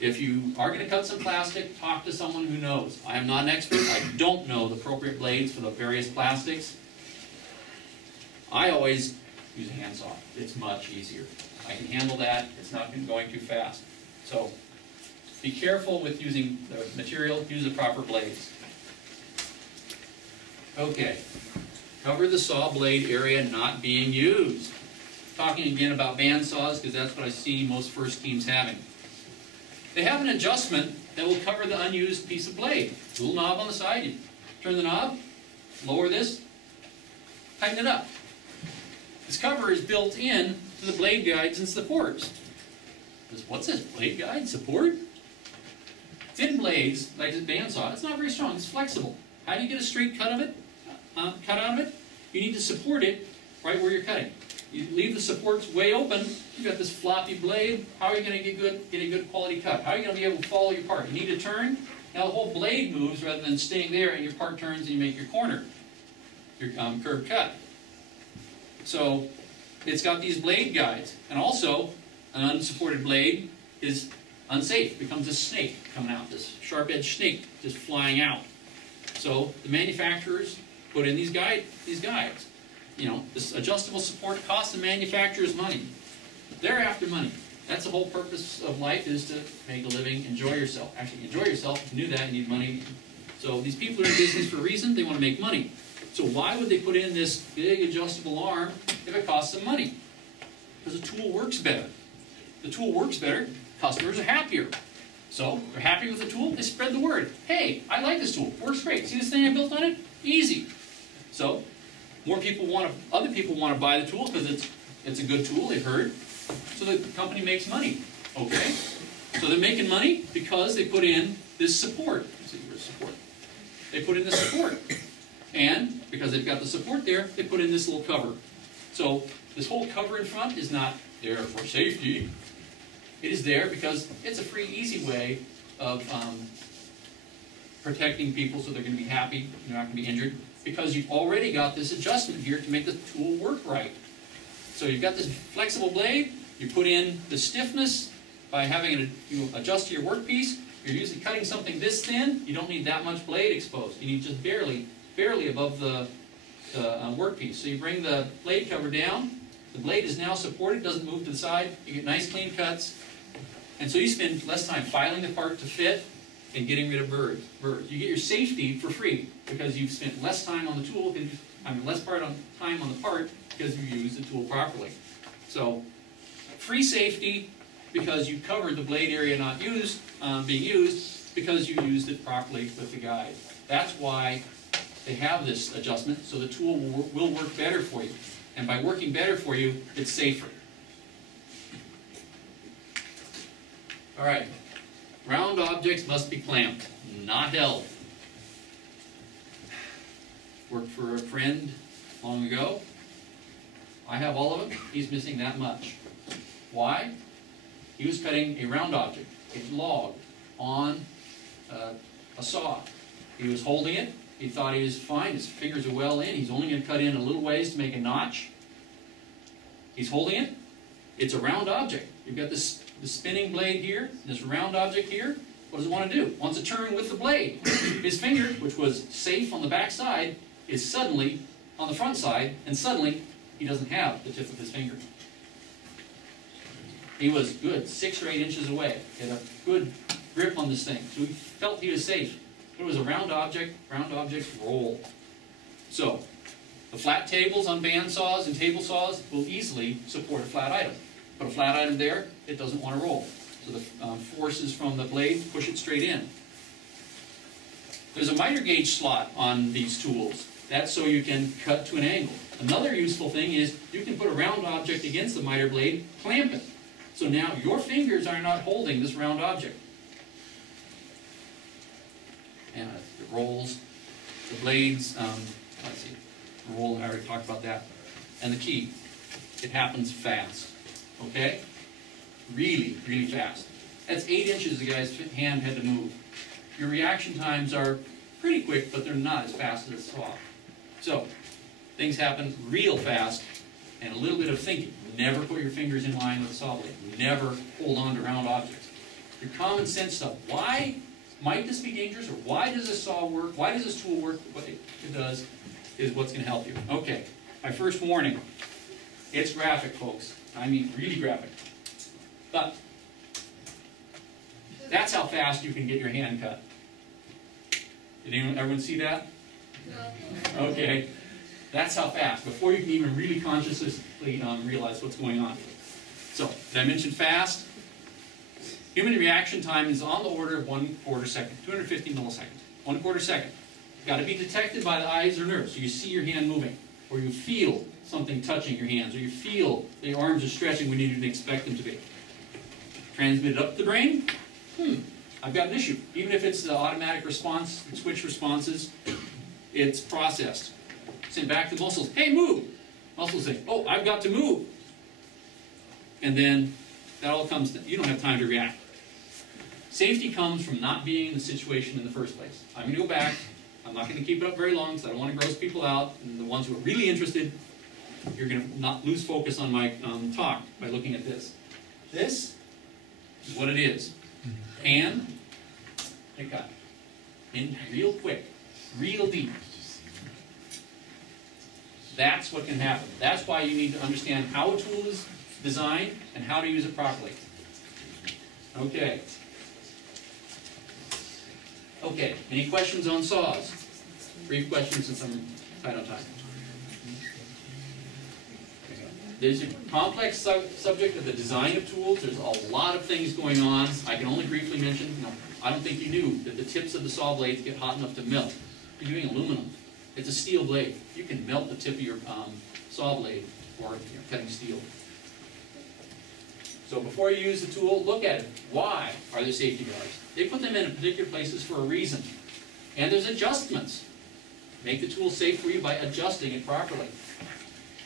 If you are going to cut some plastic, talk to someone who knows. I am not an expert. I don't know the appropriate blades for the various plastics. I always use a handsaw. It's much easier. I can handle that. It's not going too fast. So be careful with using the material. Use the proper blades. Okay. Cover the saw blade area not being used. Talking again about band saws because that's what I see most first teams having. They have an adjustment that will cover the unused piece of blade. Little knob on the side, you turn the knob, lower this, tighten it up. This cover is built in to the blade guides and supports. What's this, blade guide, support? Thin blades, like this bandsaw, it's not very strong, it's flexible. How do you get a straight cut out of it? You need to support it right where you're cutting. You leave the supports way open, you've got this floppy blade, how are you going to get a good quality cut? How are you going to be able to follow your part? You need to turn, now the whole blade moves rather than staying there and your part turns and you make your corner, your curved cut. So it's got these blade guides, and also an unsupported blade is unsafe, becomes a snake coming out, this sharp-edged snake just flying out. So the manufacturers put in these guides. This adjustable support costs the manufacturers money. They're after money. That's the whole purpose of life, is to make a living, enjoy yourself. Actually, enjoy yourself. If you do that, you need money. So these people are in business for a reason. They want to make money. So why would they put in this big adjustable arm if it costs them money? Because the tool works better. The tool works better, customers are happier. So they're happy with the tool, they spread the word. Hey, I like this tool, works great. See this thing I built on it? Easy. So other people want to buy the tool because it's a good tool, they've heard. So the company makes money. Okay? So they're making money because they put in this support. Let's see, where's support? They put in the support. And because they've got the support there, they put in this little cover. So this whole cover in front is not there for safety. It is there because it's a free, easy way of protecting people so they're going to be happy, they're not going to be injured, because you've already got this adjustment here to make the tool work right. So you've got this flexible blade, you put in the stiffness by having it, you adjust to your workpiece. You're usually cutting something this thin, you don't need that much blade exposed. You need just barely above the workpiece. So you bring the blade cover down, the blade is now supported, doesn't move to the side, you get nice clean cuts, and so you spend less time filing the part to fit and getting rid of burrs. You get your safety for free because you've spent less time on the tool, less time on the part because you use the tool properly. So free safety because you covered the blade area not being used because you used it properly with the guide. That's why they have this adjustment, so the tool will work better for you. And by working better for you, it's safer. All right. Round objects must be clamped, not held. Worked for a friend long ago. I have all of them. He's missing that much. Why? He was cutting a round object, a log, on a saw. He was holding it, He thought he was fine, his fingers are well in, he's only going to cut in a little ways to make a notch. He's holding it. It's a round object. You've got the spinning blade here, this round object here. What does it want to do? It wants to turn with the blade. His finger, which was safe on the back side, is suddenly on the front side, and suddenly he doesn't have the tip of his finger. He was good 6 or 8 inches away. He had a good grip on this thing, so he felt he was safe. But it was a round object roll. So, the flat tables on band saws and table saws will easily support a flat item. Put a flat item there, it doesn't want to roll. So the forces from the blade push it straight in. There's a miter gauge slot on these tools. That's so you can cut to an angle. Another useful thing is you can put a round object against the miter blade, clamp it. So now your fingers are not holding this round object. And it rolls. The blades, let's see, roll, I already talked about that. And the key, it happens fast. Okay? Really, really fast. That's 8 inches the guy's hand had to move. Your reaction times are pretty quick, but they're not as fast as a saw. So, things happen real fast, and a little bit of thinking. Never put your fingers in line with a saw blade. Never hold on to round objects. Your common sense stuff. Why might this be dangerous, or why does this saw work? Why does this tool work the way it does, is what's going to help you. Okay, my first warning. It's graphic, folks. I mean, really graphic. But that's how fast you can get your hand cut. Did everyone see that? No. Okay. That's how fast, before you can even really consciously realize what's going on. So, did I mention fast? Human reaction time is on the order of 1/4 second, 250 milliseconds. 1/4 second. It's got to be detected by the eyes or nerves, so you see your hand moving, or you feel something touching your hands, or you feel the arms are stretching when you didn't expect them to be. Transmitted up the brain. I've got an issue. Even if it's the automatic response, switch responses, it's processed. Sent back to the muscles. Hey, move! Muscles say, oh, I've got to move. And then that all comes to, you don't have time to react. Safety comes from not being in the situation in the first place. I'm going to go back. I'm not going to keep it up very long because I don't want to gross people out. And the ones who are really interested, you're going to not lose focus on my talk by looking at this. This is what it is. And it got in real quick, real deep. That's what can happen. That's why you need to understand how a tool is designed and how to use it properly. Okay. Okay, any questions on saws? Brief questions since I'm tight on time. There's a complex subject of the design of tools. There's a lot of things going on. I can only briefly mention, I don't think you knew that the tips of the saw blades get hot enough to melt. You're doing aluminum. It's a steel blade. You can melt the tip of your saw blade or you're cutting steel. So before you use the tool, look at it. Why are there safety guards? They put them in particular places for a reason. And there's adjustments. Make the tool safe for you by adjusting it properly.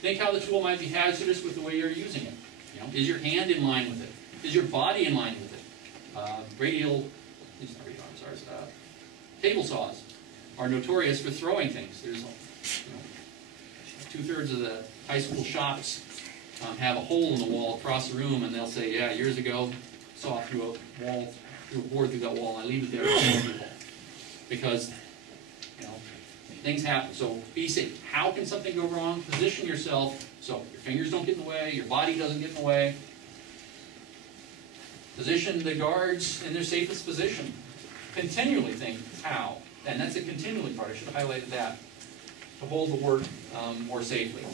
Think how the tool might be hazardous with the way you're using it. Is your hand in line with it? Is your body in line with it? Table saws are notorious for throwing things. There's 2/3 of the high school shops have a hole in the wall across the room, and they'll say, yeah, years ago, saw through a board through that wall, and I leave it there because things happen. So be safe. How can something go wrong? Position yourself so your fingers don't get in the way, your body doesn't get in the way. Position the guards in their safest position. Continually think how, and that's a continually part. I should have highlighted that to hold the work more safely.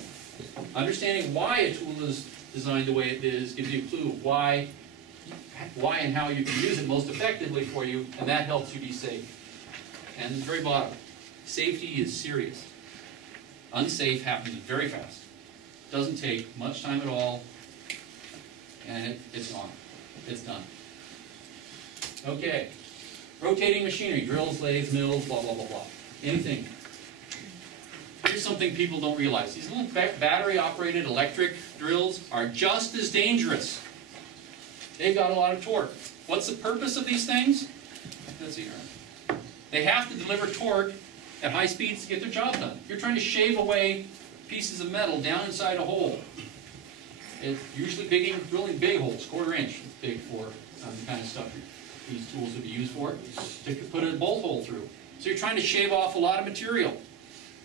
Understanding why a tool is designed the way it is gives you a clue of why and how you can use it most effectively for you, and that helps you be safe. And at the very bottom, safety is serious. Unsafe happens very fast. Doesn't take much time at all, and it's gone. It's done. Okay. Rotating machinery, drills, lathes, mills, blah, blah, blah, blah. Anything. Here's something people don't realize. These little battery-operated electric drills are just as dangerous. They've got a lot of torque. What's the purpose of these things? Let's see here. They have to deliver torque at high speeds to get their job done. You're trying to shave away pieces of metal down inside a hole. It's usually drilling big holes, 1/4 inch. It's big for the kind of stuff these tools would be used for, to put a bolt hole through. So you're trying to shave off a lot of material.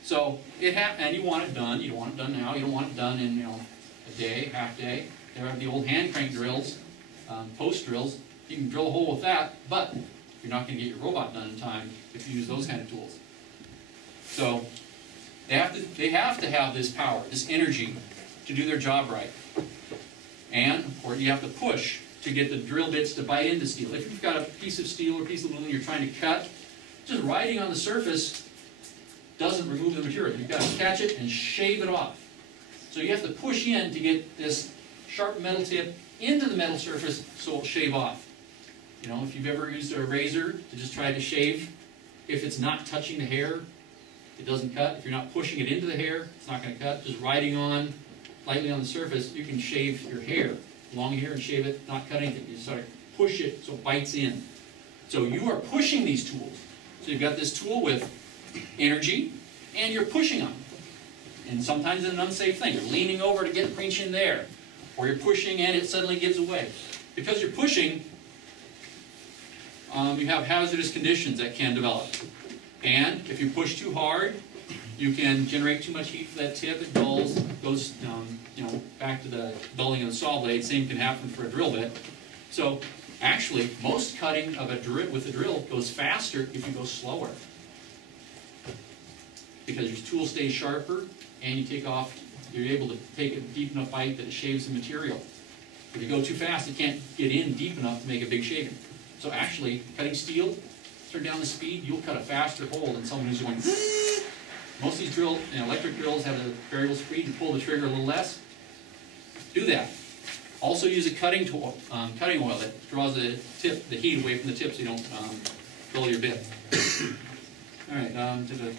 So and you want it done. You don't want it done now. You don't want it done in a day, half day. There are the old hand crank drills, post drills. You can drill a hole with that, but you're not going to get your robot done in time if you use those kind of tools. So they have to have this power, this energy, to do their job right. And, or you have to push to get the drill bits to bite into steel. If you've got a piece of steel or a piece of aluminum you're trying to cut, just riding on the surface doesn't remove the material. You've got to catch it and shave it off. So you have to push in to get this sharp metal tip into the metal surface so it'll shave off. If you've ever used a razor to just try to shave, if it's not touching the hair, it doesn't cut. If you're not pushing it into the hair, it's not going to cut. Just riding on lightly on the surface, you can shave your hair, long hair, and shave it, not cut anything. You just sort of push it so it bites in. So you are pushing these tools. So you've got this tool with energy, and you're pushing them. And sometimes it's an unsafe thing. You're leaning over to reach in there, or you're pushing and it suddenly gives away. Because you're pushing, you have hazardous conditions that can develop. And if you push too hard, you can generate too much heat for that tip. It dulls, goes back to the dulling of the saw blade. Same can happen for a drill bit. So actually, most cutting of with a drill goes faster if you go slower, because your tool stays sharper and you're able to take a deep enough bite that it shaves the material. If you go too fast, it can't get in deep enough to make a big shaving. So actually, cutting steel, turn down the speed, you'll cut a faster hole than someone who's going. Most of these electric drills have a variable speed. You pull the trigger a little less. Do that. Also use a cutting oil that draws the heat away from the tip so you don't dull your bit. All right, to the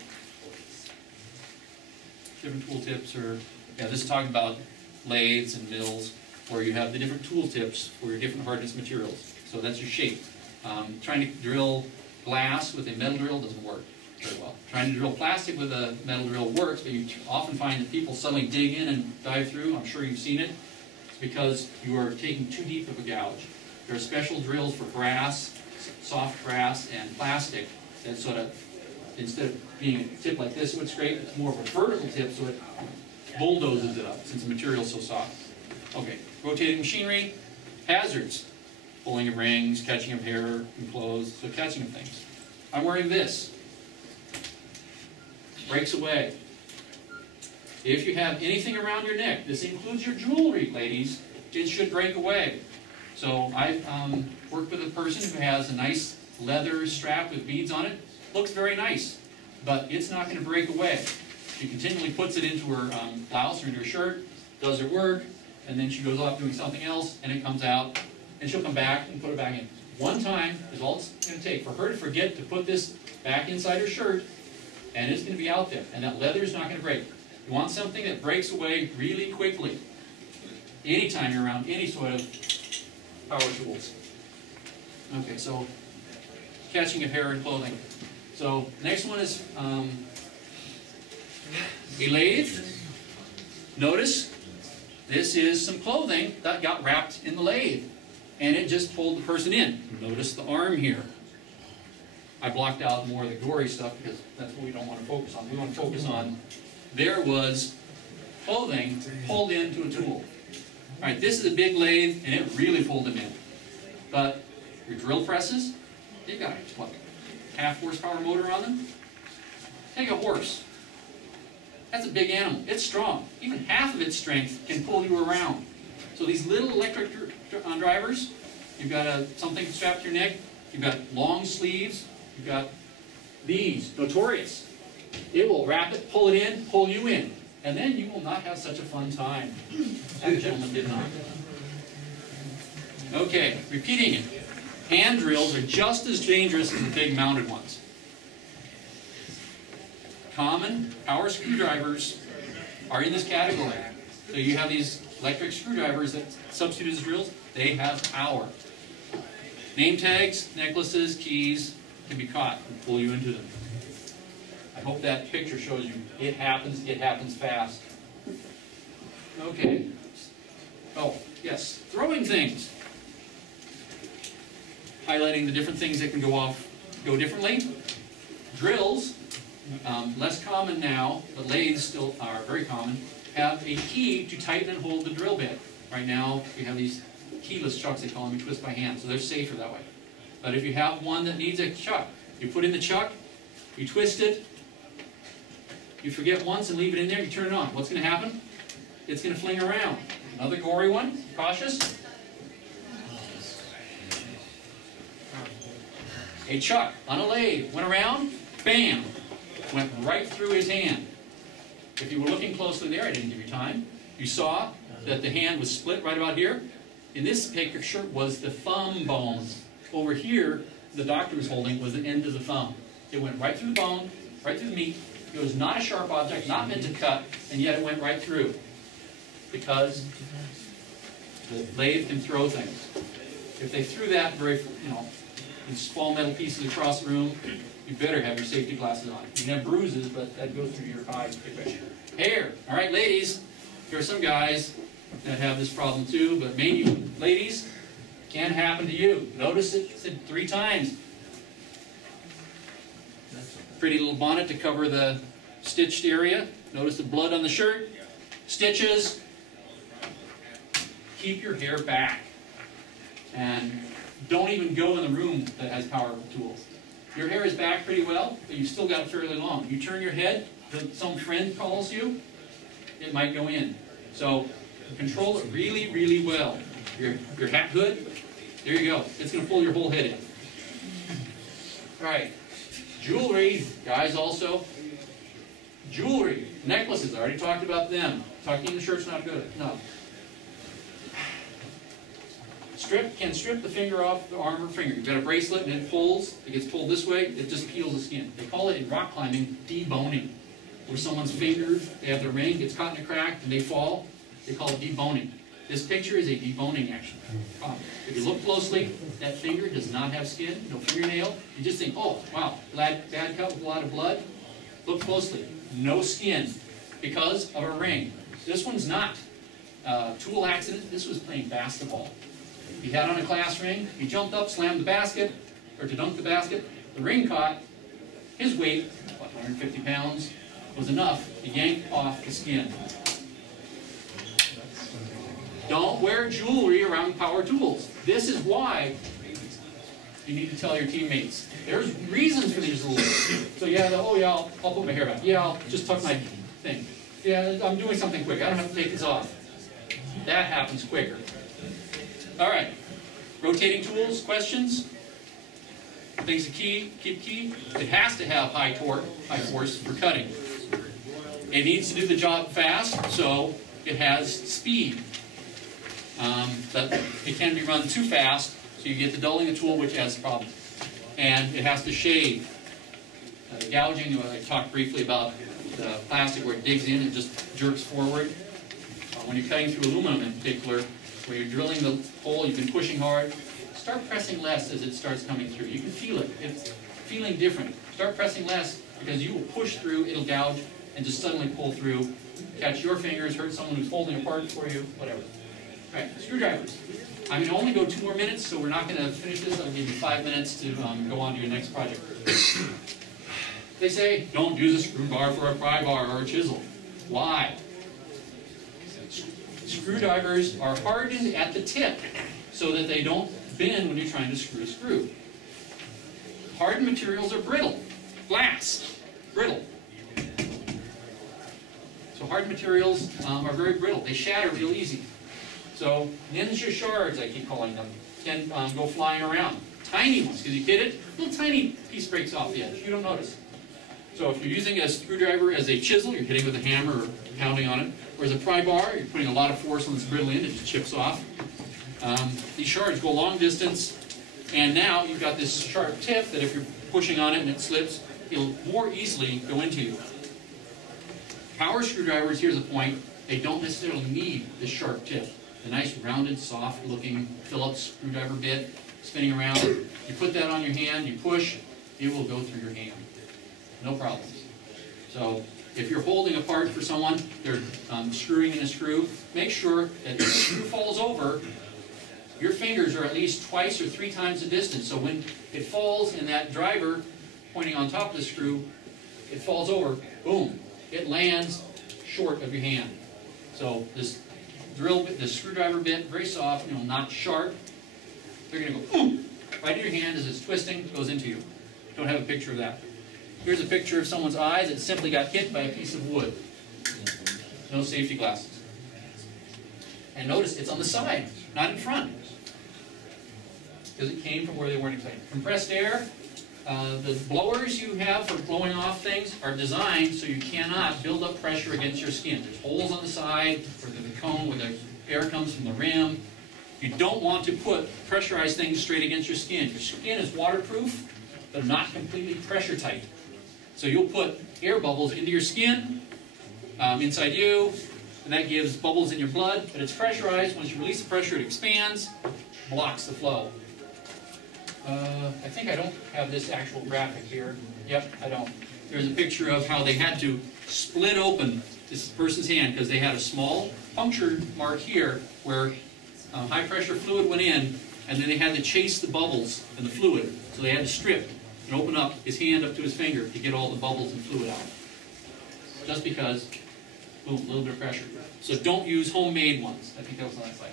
different tool tips. This is talking about lathes and mills where you have the different tool tips for your different hardness materials. So that's your shape. Trying to drill glass with a metal drill doesn't work very well. Trying to drill plastic with a metal drill works, but you often find that people suddenly dig in and dive through. I'm sure you've seen it. It's because you are taking too deep of a gouge. There are special drills for brass, soft brass, and plastic that sort of, instead of being a tip like this, would scrape, it's more of a vertical tip, so it bulldozes it up since the material is so soft. Okay, rotating machinery, hazards. Pulling of rings, catching of hair and clothes, so catching of things. I'm wearing this. Breaks away. If you have anything around your neck, this includes your jewelry, ladies, it should break away. So I worked with a person who has a nice leather strap with beads on it. Looks very nice, but it's not going to break away. She continually puts it into her blouse or into her shirt, does her work, and then she goes off doing something else, and it comes out. And she'll come back and put it back in. One time is all it's going to take for her to forget to put this back inside her shirt, and it's going to be out there. And that leather is not going to break. You want something that breaks away really quickly. Anytime you're around any sort of power tools. Okay, so catching of hair and clothing. So next one is a lathe. Notice this is some clothing that got wrapped in the lathe. And it just pulled the person in. Notice the arm here. I blocked out more of the gory stuff because that's what we don't want to focus on. We want to focus on, there was clothing pulled into a tool. All right, this is a big lathe, and it really pulled him in. But your drill presses, they've got what, half horsepower motor on them? Take a horse. That's a big animal. It's strong. Even half of its strength can pull you around. So these little electric drivers, you've got something strapped to your neck, you've got long sleeves, you've got these, notorious. It will wrap it, pull it in, pull you in, and then you will not have such a fun time. That gentleman did not. Okay, repeating it. Hand drills are just as dangerous as the big mounted ones. Common power screwdrivers are in this category. So you have these electric screwdrivers that substitute as drills, they have power. Name tags, necklaces, keys can be caught and pull you into them. I hope that picture shows you it happens fast. Okay. Oh, yes, throwing things. Highlighting the different things that can go differently. Drills, less common now, but lathes still are very common, have a key to tighten and hold the drill bit. Right now, we have these keyless chucks, they call them, you twist by hand, so they're safer that way. But if you have one that needs a chuck, you put in the chuck, you twist it, you forget once and leave it in there, you turn it on. What's going to happen? It's going to fling around. Another gory one, cautious. A chuck on a lathe went around, bam, went right through his hand. If you were looking closely there, I didn't give you time, you saw that the hand was split right about here. In this picture was the thumb bone. Over here, the doctor was holding was the end of the thumb. It went right through the bone, right through the meat. It was not a sharp object, not meant to cut, and yet it went right through. Because the lathe can throw things. If they threw that in small metal pieces across the room, you better have your safety glasses on. You can have bruises, but that goes through your eyes. Hair. All right, ladies. Here are some guys that have this problem too, but maybe ladies, can happen to you. Notice it, said 3 times. Pretty little bonnet to cover the stitched area. Notice the blood on the shirt. Stitches. Keep your hair back. And don't even go in the room that has power tools. Your hair is back pretty well, but you've still got it fairly long. You turn your head, some friend calls you, it might go in. So control it really, really well. Your hat hood, there you go. It's going to pull your whole head in. All right. Jewelry, guys also. Jewelry, necklaces, I already talked about them. Tucking the shirt's not good. No. Can strip the finger off the arm or finger. You've got a bracelet and it pulls. It gets pulled this way. It just peels the skin. They call it in rock climbing deboning. Where someone's finger, they have their ring, gets caught in a crack, and they fall. They call it deboning. This picture is a deboning action. If you look closely, that finger does not have skin, no fingernail. You just think, oh, wow, bad cut with a lot of blood. Look closely. No skin because of a ring. This one's not. Tool accident. This was playing basketball. He had on a class ring. He jumped up, slammed the basket, or to dunk the basket. The ring caught. His weight, about 150 pounds, was enough to yank off the skin. Don't wear jewelry around power tools. This is why you need to tell your teammates. There's reasons for these rules. So yeah, I'll put my hair back. Yeah, I'll just tuck my thing. Yeah, I'm doing something quick. I don't have to take this off. That happens quicker. All right. Rotating tools, questions? Things to keep key. It has to have high torque, high force for cutting. It needs to do the job fast, so it has speed. But it can be run too fast, so you get the dulling the tool, which has problems. And it has to shave. Gouging, I talked briefly about the plastic where it digs in and just jerks forward. When you're cutting through aluminum in particular, when you're drilling the hole, you've been pushing hard, start pressing less as it starts coming through. You can feel it. It's feeling different. Start pressing less because you will push through, it'll gouge, and just suddenly pull through, catch your fingers, hurt someone who's holding a part for you, whatever. All right, screwdrivers. I'm going to only go 2 more minutes, so we're not going to finish this. I'll give you 5 minutes to go on to your next project. They say, don't use a screw bar for a pry bar or a chisel. Why? Screwdrivers are hardened at the tip so that they don't bend when you're trying to screw a screw. Hardened materials are brittle. Glass, brittle. So hardened materials are very brittle. They shatter real easy. So ninja shards, I keep calling them, can go flying around. Tiny ones, because you hit it, a little tiny piece breaks off the edge. You don't notice. So if you're using a screwdriver as a chisel, you're hitting with a hammer or pounding on it. Or as a pry bar, you're putting a lot of force on this brittle end, it just chips off. These shards go a long distance, and now you've got this sharp tip that if you're pushing on it and it slips, it'll more easily go into you. Power screwdrivers, here's the point, they don't necessarily need this sharp tip. The nice rounded, soft looking Phillips screwdriver bit spinning around. You put that on your hand, you push, it will go through your hand. No problems. So if you're holding a part for someone, they're screwing in a screw, make sure that if the screw falls over, your fingers are at least twice or 3 times the distance. So when it falls and that driver pointing on top of the screw, it falls over, boom, it lands short of your hand. So this drill bit, this screwdriver bit, very soft, not sharp. They're going to go boom, right in your hand as it's twisting, goes into you. Don't have a picture of that. Here's a picture of someone's eyes that simply got hit by a piece of wood. No safety glasses. And notice it's on the side, not in front. Because it came from where they weren't expecting. Compressed air, the blowers you have for blowing off things are designed so you cannot build up pressure against your skin. There's holes on the side for the cone where the air comes from the rim. You don't want to put pressurized things straight against your skin. Your skin is waterproof, but not completely pressure tight. So you'll put air bubbles into your skin, inside you, and that gives bubbles in your blood, but it's pressurized. Once you release the pressure, it expands, blocks the flow. I think I don't have this actual graphic here. Yep, I don't. There's a picture of how they had to split open this person's hand because they had a small puncture mark here where high pressure fluid went in, and then they had to chase the bubbles and the fluid. So they had to strip and open up his hand up to his finger to get all the bubbles and fluid out. Just because, boom, a little bit of pressure. So don't use homemade ones. I think that was the last slide.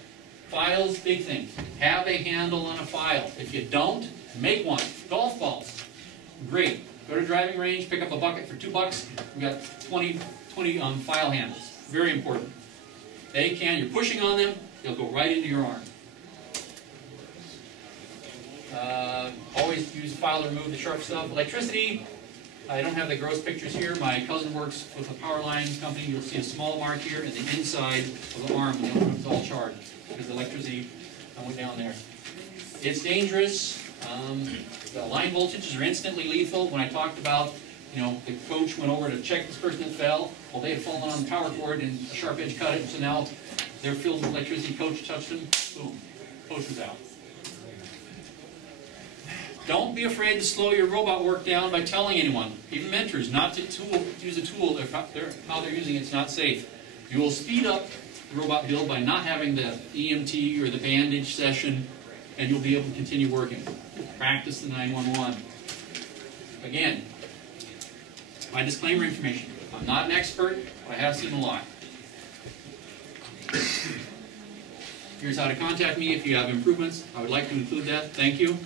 Files, big thing. Have a handle on a file. If you don't, make one. Golf balls, great. Go to a driving range, pick up a bucket for $2. We got 20 file handles. Very important. You're pushing on them, they'll go right into your arm. Always use a file to remove the sharp stuff. Electricity, I don't have the gross pictures here. My cousin works with a power line company. You'll see a small mark here and the inside of the arm when it's all charged because the electricity went down there. It's dangerous. The line voltages are instantly lethal. When I talked about, the coach went over to check this person that fell. Well, they had fallen on the power cord and a sharp edge cut it, so now they're filled with electricity. Coach touched them, boom, coach was out. Don't be afraid to slow your robot work down by telling anyone, even mentors, not to use a tool if how they're using it's not safe. You will speed up the robot build by not having the EMT or the bandage session, and you'll be able to continue working. Practice the 911. Again, my disclaimer information. I'm not an expert, but I have seen a lot. Here's how to contact me if you have improvements. I would like to include that. Thank you.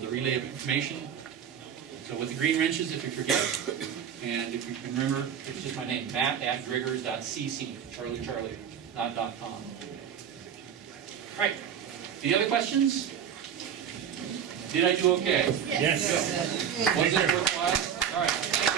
The relay of information. So with the green wrenches, if you forget, and if you can remember, it's just my name, matt@driggers.cc, Charlie, not .com. All right. Any other questions? Did I do okay? Yes. Was it worthwhile? All right.